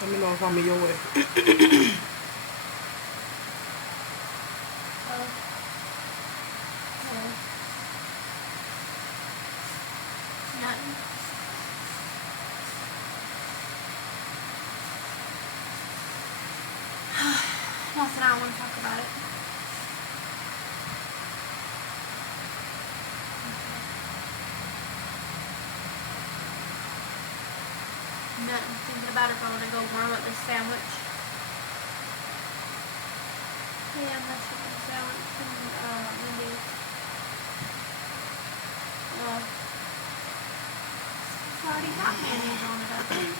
Let me know if I'm in your way. Nothing. Nothing. I don't want to talk about it. Nothing. Thinking about if I want to go warm up this sandwich. Yeah, I'm not sure the sandwich from Wendy's. It's already got mayonnaise on it, I think.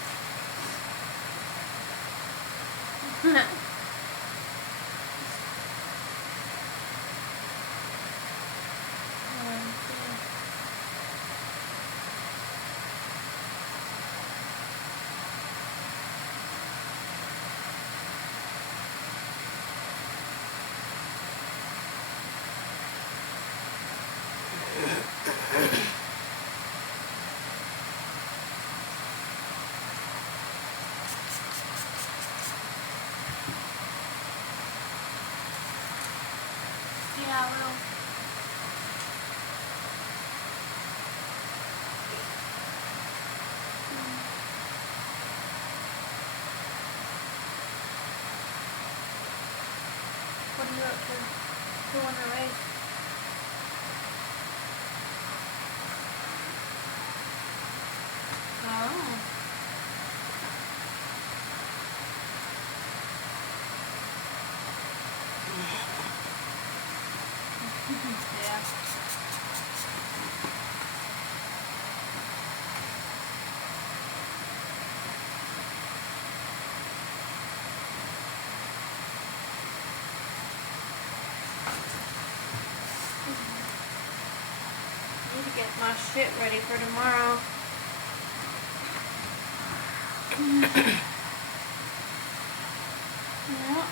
Yeah, I will. What are you up to? Who on the race? Oh. Yeah. I need to get my shit ready for tomorrow. Yeah.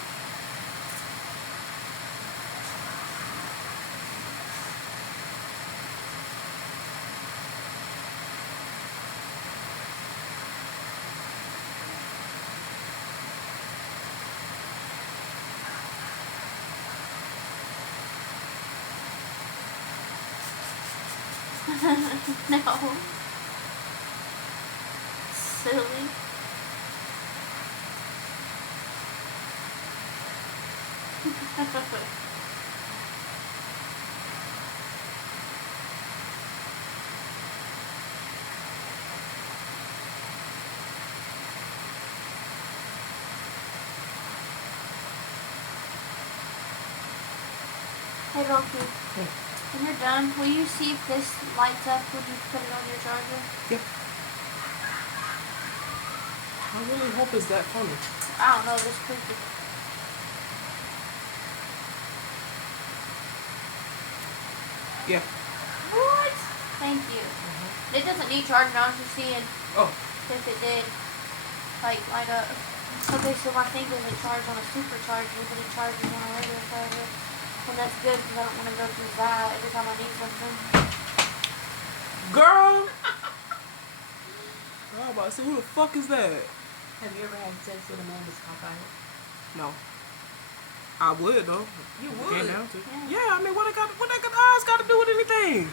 No. Silly. Hey, Rocky. When you're done, will you see if this lights up when you put it on your charger? Yep. I really hope it's that funny. I don't know, it's creepy. Yeah. What? Thank you. It doesn't need charging. I was just seeing if it did, like, light up. Okay, so my thing doesn't charge on a supercharger, but it charges on a regular charger. And that's good because I don't want to go through that every time I need something. Girl! I was about to say, who the fuck is that? Have you ever had sex with a man that's cockeyed? No. I would though. You would? Down to. Yeah, I mean, what the eyes got to do with anything?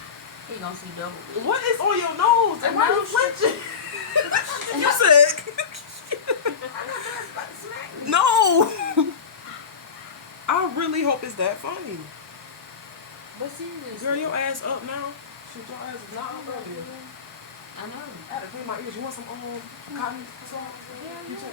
He gonna see double. What is on your nose? And why are you flinching? You sick? No. I really hope it's that funny. But seriously. Girl, your ass up now. Shit, your ass is not up earlier. I know. I had to clean my ears. You want some cotton sauce? Yeah, yeah.